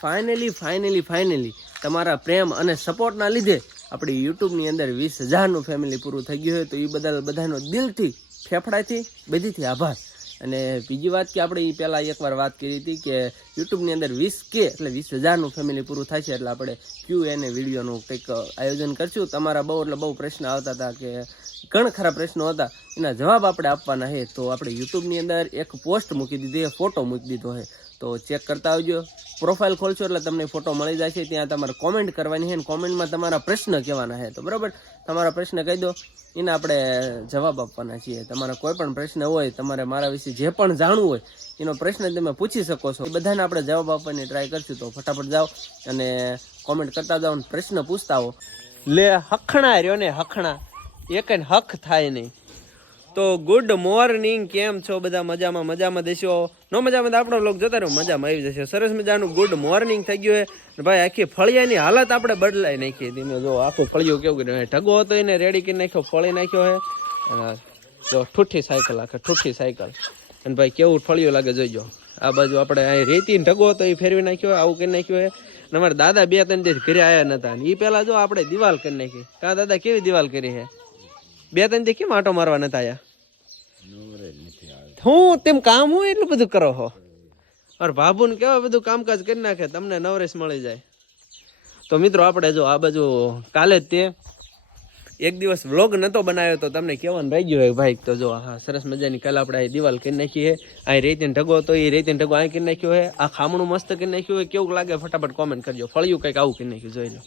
Finally finally finally તમારા પ્રેમ અને સપોર્ટના લીધે આપણી યુટ્યુબની અંદર વીસ હજારનું ફેમિલી પૂરું થઈ ગયું હોય તો એ બદલ બધાનો દિલથી, ફેફડાથી બધીથી આભાર. અને બીજી વાત કે આપણે એ પહેલાં એકવાર વાત કરી હતી કે યુટ્યુબની અંદર વીસ કે એટલે વીસ હજારનું ફેમિલી પૂરું થાય છે એટલે આપણે ક્યુ એને વિડીયોનું કંઈક આયોજન કરશું. તમારા બહુ એટલે બહુ પ્રશ્ન આવતા હતા કે ઘણા ખરા પ્રશ્નો હતા. એના જવાબ આપણે આપવાના છે. તો આપણે યુટ્યુબની અંદર એક પોસ્ટ મૂકી દીધી ફોટો મૂકી દીધો છે. તો ચેક કરતા આવજો. પ્રોફાઇલ ખોલશો એટલે તમને ફોટો મળી જશે. ત્યાં તમારે કોમેન્ટ કરવાની છે અને કોમેન્ટમાં તમારા પ્રશ્ન કહેવાના છે. તો બરાબર? તમારા પ્રશ્ન કહી દો. એને આપણે જવાબ આપવાના છીએ. તમારા કોઈ પણ પ્રશ્ન હોય, તમારે મારા વિશે જે પણ જાણવું હોય, એનો પ્રશ્ન તમે પૂછી શકો છો. એ બધાને આપણે જવાબ આપવાની ટ્રાય કરશું. તો ફટાફટ જાઓ અને કોમેન્ટ કરતા જાઓ અને પ્રશ્ન પૂછતા હો લે હખણા રહ્યો ને, હખણા. એક હક થાય નહીં. તો ગુડ મોર્નિંગ કેમ છો બધા? મજામાં મજામાં દેશો? નો મજામાં આપણો લોક જતા રહ્યો, મજામાં આવી જશે. સરસ મજાનું ગુડ મોર્નિંગ થઈ ગયું છે. ભાઈ, આખી ફળિયાની હાલત આપણે બદલાઈ નાખી. તમે જો, આખું ફળિયું કેવું કર્યું? ઢગો હતો એને રેડી કરી નાખ્યો, ફળી નાખ્યો હે જો ઠુઠ્ઠી સાયકલ આખે ઠુઠ્ઠી સાયકલ અને ભાઈ, કેવું ફળિયું લાગે જોઈજો. આ બાજુ આપણે અહીં રેતી ઢગો હતો, એ ફેરવી નાખ્યો, આવું કરી નાખ્યું હે અને અમારા દાદા બે ત્રણ દિવસ ઘરે આવ્યા નતા. એ પહેલાં જો આપણે દિવાલ કરી નાખી. કાં દાદા કેવી દિવાલ કરી હે બે ત્રણ દિવસ કેમ આટો મારવા નતા આયા? હું તેમ કામ હોય એટલું બધું કરો હો. અરે બાબુ ને કેવા બધું કામકાજ કરી નાખે, તમને નવરેશ મળી જાય. તો મિત્રો, આપણે જો આ બાજુ કાલે જ તે એક દિવસ વ્લોગ નતો બનાવ્યો તો તમને કેવાનું રહી ગયું હોય, ભાઈ, તો જો, હા, સરસ મજાની કાલે આપણે અહીં દિવાલ કરી નાખી છે, અહીં રેતીને ઢગો તો એ રેતીને ઢગો અહીં કરી નાખ્યો હોય આ ખામણું મસ્ત કરી નાખ્યું હોય કેવું લાગે ફટાફટ કોમેન્ટ કરજો, ફળિયું કંઈક આવું કરી નાખ્યું, જોઈ લો.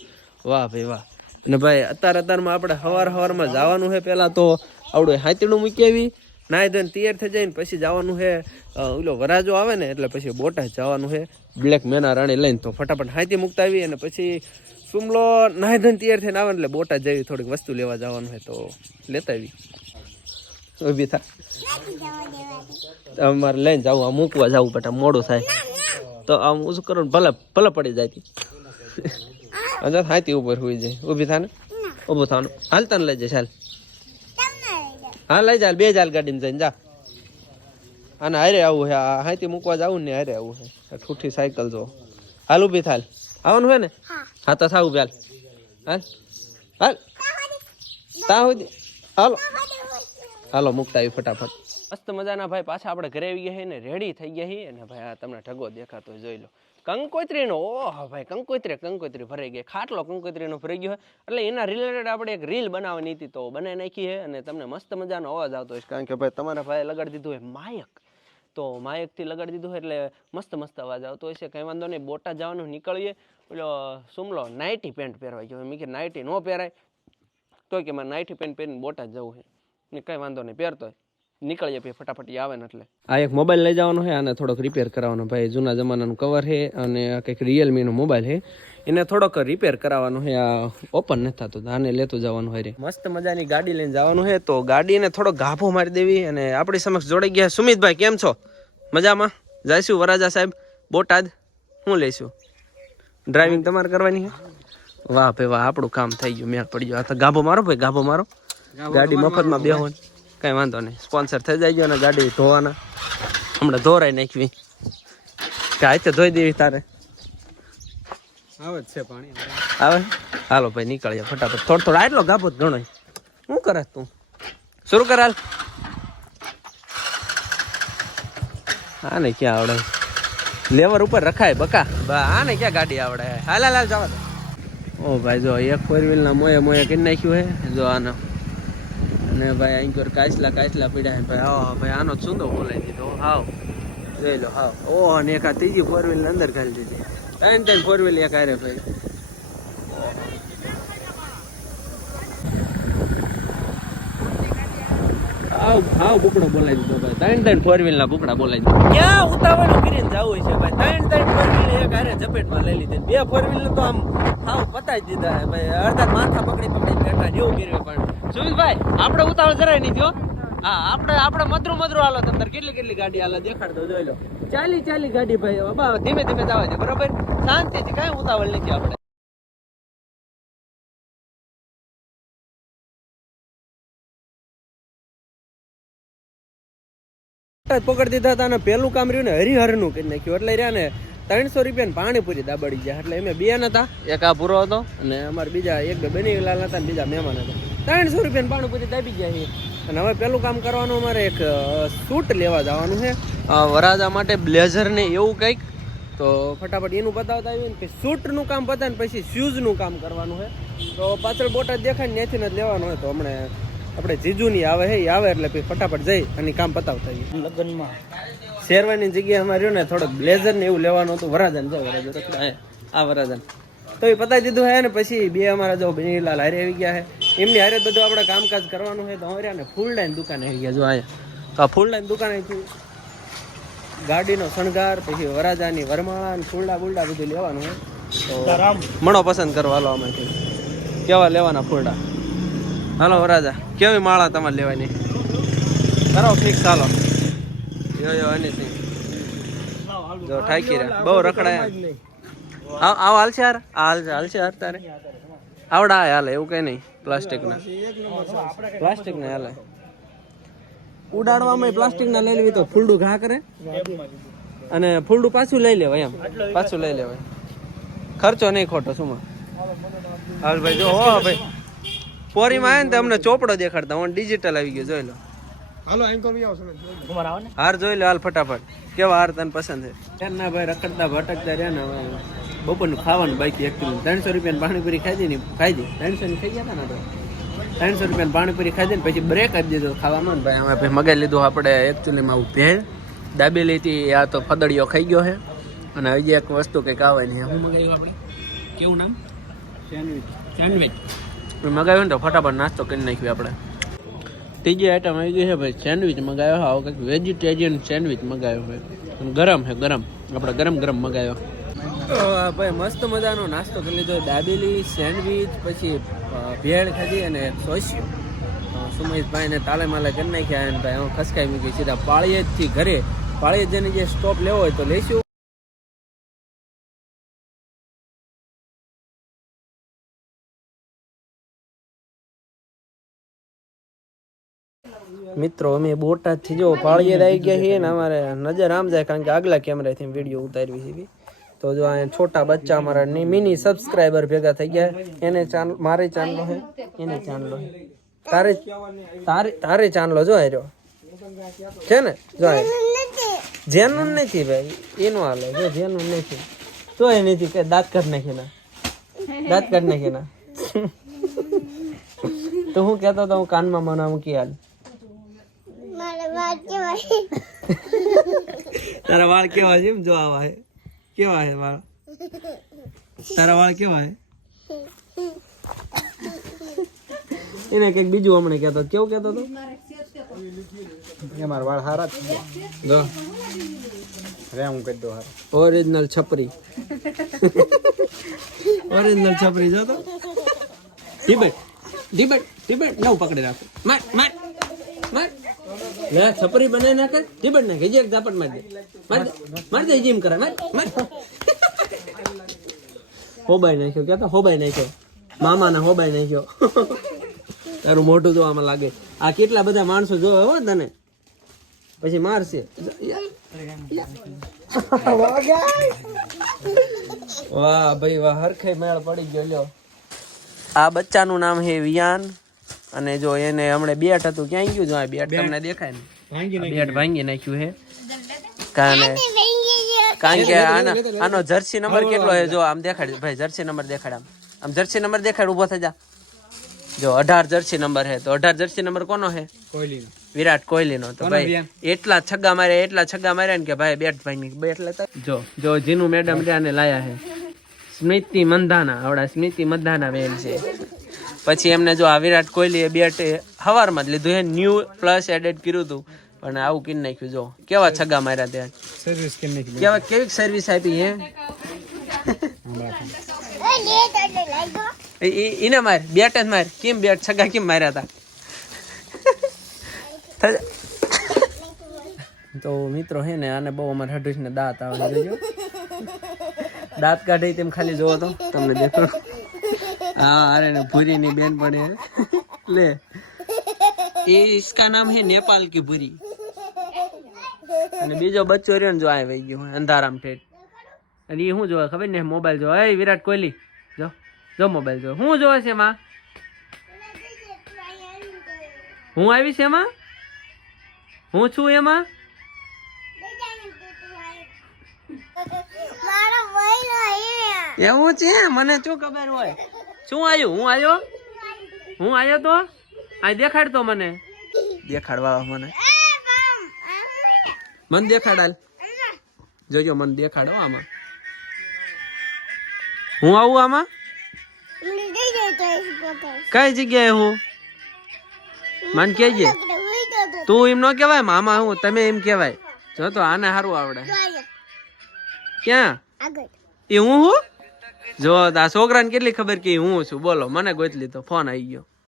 વાહ, ભાઈ, વાહ. અને ભાઈ અત્યાર અત્યારમાં આપણે સવાર સવારમાં જવાનું છે પહેલાં તો આવડું હાથીડું મૂકી આવી નાહી ધોઈને તૈયાર થઈ જાય ને પછી જવાનું છે ઓલો વરાજો આવે ને એટલે પછી બોટાદ જવાનું છે. બ્લેક મેના રાણી લઈને તો ફટાફટ હાથી મૂકતા આવી અને પછી સુમલો નાહી ધોઈને તૈયાર થઈને આવે ને એટલે બોટા જેવી થોડીક વસ્તુ લેવા જવાનું છે તો લેતા આવી ઊભી થા. અમારે લઈને જવું આ મૂકવા જવું બેટા મોડું થાય. તો આમ શું કરો ને ભલે ભલે પડી જાય. અંદર હાથી ઉપર હોઈ જાય ઊભી થાને ઊભું થવાનું. હાલતા ને લઈ જાય ચાલ હા લઈ ચાલ બે ચાલ ગાડીમાં જઈને જા. અને હારે આવું છે આ હાથી મૂકવા જાવું ને હારે આવું છે આ ઠૂઠી સાયકલ જો. હાલ ઊભી થાલ. આવવાનું હોય ને? હા. તો થાવ ઊભી હાલ. હાલ. હાલ. તા હાલો. હાલો મૂકતા આવી ફટાફટ. મસ્ત મજાના ભાઈ પાછા આપણે ઘરે આવી ગયા છીએ ને રેડી થઈ ગયા છીએ અને ભાઈ આ તમને ઢગો દેખાતો જોઈ લો. કંકોત્રીનો, ઓહ ભાઈ, કંકોત્રી કંકોત્રી ભરાઈ ગઈ. ખાટલો કંકોત્રીનો ભરાઈ ગયો એટલે એના રિલેટેડ આપણે એક રીલ બનાવવાની હતી તો બનાવી નાખી છે અને તમને મસ્ત મજાનો અવાજ આવતો છે. કારણ કે ભાઈ તમારા ભાઈએ લગાડી દીધું હોય માયક. તો માયકથી લગાડી દીધું હોય એટલે મસ્ત મસ્ત અવાજ આવતો હોય છે. કંઈ વાંધો નહીં બોટા જવાનું નીકળીએ. પેલો સુમલો નાઇટી પેન્ટ પહેરવા ગયો. મેં કે નાઇટી ન પહેરાય. તો કે મારે નાઇટી પેન્ટ પહેરીને બોટા જવું છે. ને કંઈ વાંધો નહીં, પહેરતો હોય. નીકળીએ પછી ફટાફટ આવે ને એટલે. આ એક મોબાઈલ લઈ જવાનો છે અને થોડોક રિપેર કરાવવાનો. ભાઈ જૂના જમાનાનું કવર છે અને આ કંઈક રિયલમીનો મોબાઈલ છે. એને થોડોક રિપેર કરાવવાનો છે આ ઓપન નથી થતું તો આને લેતો જવાનું હોય રે. મસ્ત મજાની ગાડી લઈને જવાનું છે તો ગાડીને થોડો ગાભો મારી દેવી અને આપણી સમક્ષ જોડાઈ ગયા સુમિતભાઈ કેમ છો? મજામાં? જઈશું વરાજા સાહેબ બોટાદ. હું લઈશું? ડ્રાઇવિંગ તમારે કરવાની છે? વાહ ભાઈ વાહ આપણું કામ થઈ ગયું મેળ પડી ગયો. આ તો ગાભો મારો ભાઈ ગાભો મારો. ગાડી મફતમાં બેહો કઈ વાંધો નહીં. સ્પોન્સર થઈ જાય અને ગાડી ધોવાના. હમણાં ધોરાઈ નાખવી. કે હાથે ધોઈ દેવી તારે. આવે છે પાણી. આવે? હાલો ભાઈ નીકળીએ ફટાફટ. થોડો થોડો આટલો ગાભો ગણો શું કરે તું? શરૂ કર હાલ. હા ને ક્યાં આવડે? લેવર ઉપર રખાય બકા. બા આ ને ક્યાં ગાડી આવડે? હાલ હાલ હાલ જવા દે. ઓ ભાઈ જો એક ફોર વ્હીલ ના મોયે મોયે કરી નાખ્યું હે. જો આનો અને ભાઈ અહીં પર કાચલા કાચલા પીડ્યા ભાઈ. હા ભાઈ આનો સુંદર બોલાવી દીધો. હાવ. જોઈ લો હાવ. ઓહ અને એક આ ત્રીજી ફોર વ્હીલ અંદર ખાલી દીધી. ત્રણ ત્રણ ફોર વ્હીલ એક આરે ભાઈ. આવ આવ બુકડો બોલાવી દીધો ભાઈ. ત્રણ ત્રણ ફોર વ્હીલ ના બુકડા બોલાવી દીધો. ક્યાં ઉતાવળ કરીને જવું છે ભાઈ? ત્રણ ત્રણ ફોર વ્હીલ એક હારે ઝપેટમાં લઈ લીધી. બે ફોર વ્હીલ તો આમ હાવ પતાવી દીધા ભાઈ. અડધા માથા પકડી પકડી બેઠા જેવું કર્યું પણ. સુમિતભાઈ આપણે ઉતાવળ જરાય નહીં થયો હા, આપણે આપણે મધરું મધરું હાલો તમને કેટલી કેટલી ગાડી હાલો દેખાડ દો જોઈ લો. ચાલી ચાલી ગાડી ભાઈ ધીમે ધીમે જવા દે બરોબર? શાંતિથી કાંઈ ઉતાવળ નથી આપણે. પકડી દીધા હતા અને પેલું કામ રહ્યું ને હરિહરનું કરી નાખ્યું. એટલે રહ્યા ને ત્રણસો રૂપિયા પાણીપુરી દાબડી ગયા. એટલે અમે બે નતા. એક આ પૂરો હતો અને અમારે બીજા એક બે બની લાલ હતા બીજા મહેમાન હતા. ત્રણસો રૂપિયા પછી દાબી ગયા છે. અને હવે પહેલું કામ કરવાનું અમારે એક સૂટ લેવા જવાનું છે. વરાજા માટે બ્લેઝર ને એવું કંઈક. તો ફટાફટ એનું બતાવતા આવ્યું ને કે સૂટનું કામ પતાય ને પછી શૂઝનું કામ કરવાનું છે. તો પાછળ બોટાદ દેખાય ને ત્યાંથી જ લેવાનું હોય તો હમણે આપણે જીજુની આવે હે એ આવે એટલે પછી ફટાફટ જઈ અને કામ પતાવતા આવીએ. લગ્નમાં. શેરવાની જગ્યાએ અમારે રહ્યું ને થોડોક બ્લેઝર ને એવું લેવાનું હતું. વરાજન જો રખડા. આ વરાજન. તો એ પતાવી દીધું હે ને પછી બે અમારા જો બનીલાલ હારે આવી ગયા છે. એમની હારે બધું આપણે કામકાજ કરવાનું હોય તો અમારે ને ફૂલ ડાઈન દુકાને આવી ગયા જો અહીંયા. તો આ ફૂલ ડાઈન દુકાનેથી ગાડીનો શણગાર, પછી વરાજાની વરમાળા ને ફૂલડા બુલડા બધું લેવાનું હોય. તો મણો પસંદ કરવા હાલો આમાંથી. કેવા લેવાના ફૂલડા? હાલો વરાજા, કેવી માળા તમારે લેવાની? કરો ફિક્સ હાલો. યો યો એનીથિંગ જો, ઠાકી રહ્યા. બહુ રખડાયા. આવ હાલ છે યાર હાલ હાલ છે યાર તારે? આવડા હાલ, એવું કઈ નહીં. પ્લાસ્ટિકના. પ્લાસ્ટિકના હાલે. ઉડાડવામાં પ્લાસ્ટિક ના લઈ લેવી તો ફૂલડું ઘા કરે. અને ફૂલડું પાછું લઈ લેવાય એમ. પાછું લઈ લેવાય. ખર્ચો નહીં ખોટો શું હાલ ભાઈ જો હો ભાઈ. પોરીમાં આવે ને તો અમને ચોપડો દેખાડતા. હું ડિજિટલ આવી ગયો જોઈ લો. હાલો એન્કર બી આવશે હાર જોઈ લે હાલ ફટાફટ. કેવા હાર તને પસંદ છે? ના ભાઈ રખડતા ભટકતા રહ્યા ને હવે. બપોરનું ખાવાનું બાકી એક કિલો ત્રણસો રૂપિયાની પાણીપુરી ખાધી ને ખાઈ દી. ત્રણસો ની ખાઈ ગયા ને આપણે ત્રણસો રૂપિયાની પાણીપુરી ખાધી ને પછી બ્રેક આપી દીધો ખાવામાં ને ભાઈ. અમે ભાઈ મગાઈ લીધું આપણે એકચ્યુઅલીમાં આવું ભેળ. દાબેલી હતી આ તો ફદડીઓ ખાઈ ગયો છે. અને હજી એક વસ્તુ કંઈક આવે નહીં શું મગાવ્યું આપણે? કેવું નામ? સેન્ડવિચ સેન્ડવિચ મગાવ્યું ને તો ફટાફટ નાસ્તો કરી નાખ્યો આપણે. ત્રીજી આઈટમ આવી ગઈ છે ભાઈ સેન્ડવિચ મગાવ્યો. આવો કંઈક વેજીટેરિયન સેન્ડવિચ મગાવ્યો છે. ગરમ છે ગરમ. આપણે ગરમ ગરમ મગાવ્યો. ભાઈ મસ્ત મજાનો નાસ્તો કરી લીધો. દાબેલી સેન્ડવિચ, પછી ભેળ ખાધી અને સોસ્યું. સુમેશભાઈને તાલે માલે કરી નાખ્યા અને ભાઈ હું ખસકાઈ મૂકી સીધા પાળિયેજથી ઘરે. પાળિયેજ જઈને જે સ્ટોપ લેવો હોય તો લઈશું મિત્રો, અમે બોટાદથી જો પાળીએ આવી ગયા છીએ ને અમારે નજર આમ જાય કારણ કે આગલા કેમેરાથી વીડિયો ઉતારવી છે. તો જો અહીંયા છોટા બચ્ચા અમારા મિની સબસ્ક્રાઈબર ભેગા થઈ ગયા એને ચાન મારે ચાંદલો હે એને ચાંદલો હે. તારે તારે તારે ચાંદલો જો આર્યો છે ને? જો જેનું નથી ભાઈ એનું હાલે જો જેનું નથી. તો એ નથી કે દાંત કાઢ નાખી ના. દાંત કાઢ નાખી ના. તો હું કહેતો તો હું કાનમાં મને મૂકી હાલ. તારા વાળ કેવા છે એમ જો આવા હે. કેવા હે વાળ? તારા વાળ કેવા હે? એને કંઈક બીજું હમણાં કહેતો. કેવું કહેતો તો? એ મારા વાળ હારા જ છે. જો. રે હું કરી દઉં હારા. ઓરિજિનલ છપરી. ઓરિજિનલ છપરી જો તો. ડિબેટ ડિબેટ ડિબેટ નવ પકડી રાખો. માર માર. લે, છપરી બનાવી નાખે. ટીબડ નાખે. જે એક ઝાપટ માર દે. મારી દે. જીમ કરે હોબાઈ નાખ્યો. ક્યાં તો હોબાઈ નાખ્યો. મામાના હોબાઈ નાખ્યો. તારું મોઢું જોવામાં લાગે. આ કેટલા બધા માણસો જોવે હો તને? પછી મારશે. વાહ, ભાઈ, વાહ. હરખે મેળ પડી ગયો, લ્યો. આ બચ્ચાનું નામ છે વિયાન. અને જો એને હમણે બેટ હતું ક્યાં ગયું જો આ બેટ? તમને દેખાય ને? બેટ ભાંગી નાખ્યું હે કારણ કારણ કે આનો આનો જર્સી નંબર કેટલો છે? જો આમ દેખાડ ભાઈ જર્સી નંબર દેખાડ આમ. આમ જર્સી નંબર દેખાડ ઊભો થઈ જા. જો અઢાર જર્સી નંબર છે. તો અઢાર જર્સી નંબર કોનો છે? વિરાટ વિરાટ કોહલીનો. તો ભાઈ એટલા છગ્ગા માર્યા એટલા છગ્ગા માર્યા ને કે ભાઈ બેટ ભાઈ બેટ લેતા જો જો જીનું મેડમ ત્યાંને લાયા હે સ્મૃતિ મંધાના આવડા સ્મૃતિ મંધાના બેન છે. પછી એમને જો આ વિરાટ કોહલીએ બેટ હવારમાં જ લીધું એ ન્યૂ પ્લસ એડેડ કર્યું હતું. પણ આવું કીન નાખ્યું જો. કેવા છગ્ગા માર્યા ત્યાં સર્વિસ કેમ નહીં કેવા કેવી સર્વિસ આપી હે? એને માર બેટ જ માર. કેમ બેટ છગ્ગા કેમ માર્યા હતા તો મિત્રો હે ને આને બહુ અમારે હડુસ ને દાંત આવે જોજો દાંત કાઢે તેમ ખાલી જોવો તો. તમને દેખો હા અરે ને ભૂરીની બેન પણ લે એ इसका નામ હે નેપાલ की ભૂરી અને બીજો બચ્ચો રહ્યો ને જો આ વહી ગયો અંધારામ ઠેઠ અને એ શું જોવે ખબર ને મોબાઈલ જોવે એ વિરાટ કોહલી જો જો મોબાઈલ જો શું જોવે છે એમાં હું આવી છે એમાં હું છું એમાં એવું છે મને શું ખબર હોય શું આવ્યું? હું આવ્યો? હું આવ્યો તો? આ દેખાડતો મને. દેખાડવા મને. મન દેખાડાલ. જોજો મન દેખાડો આમાં. હું આવું આમાં? કઈ જગ્યાએ હું? મન કહેજે. તું. એમ ન કહેવાય મામા હું તમે એમ કહેવાય. જો તો આને સારું આવડે. ક્યાં? એ હું હું? જો આ છોકરાને કેટલી ખબર કે હું છું? બોલો, મને ગોત લીધો ફોન આવી ગયો.